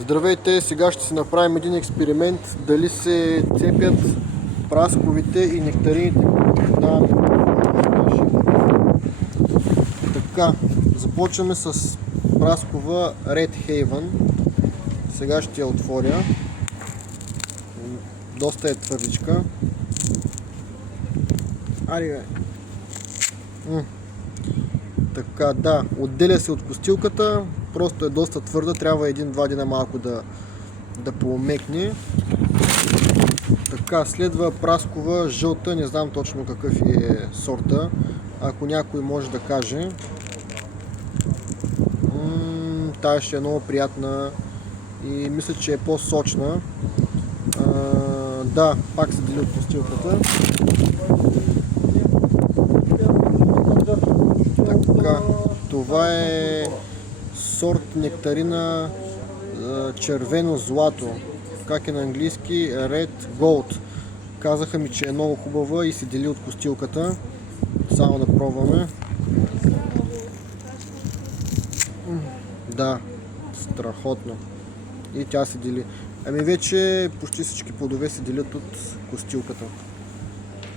Здравейте, сега ще си направим един експеримент дали се цепят прасковите и нектарините. Така, започваме с праскова Red Haven. Сега ще я отворя. Доста е твърдичка. Ари, така, да, отделя се от костилката, просто е доста твърда, трябва един-два дена малко да поумекне. Така, следва праскова жълта, не знам точно какъв е сорта, ако някой може да каже. Тая ще е много приятна и мисля, че е по-сочна. Да, пак се дели от костилката. Така, това е сорт нектарина червено-злато. Как е на английски? Red Gold. Казаха ми, че е много хубава и се дели от костилката. Само да пробваме. Да, страхотно. И тя се дели. Ами вече почти всички плодове се делят от костилката.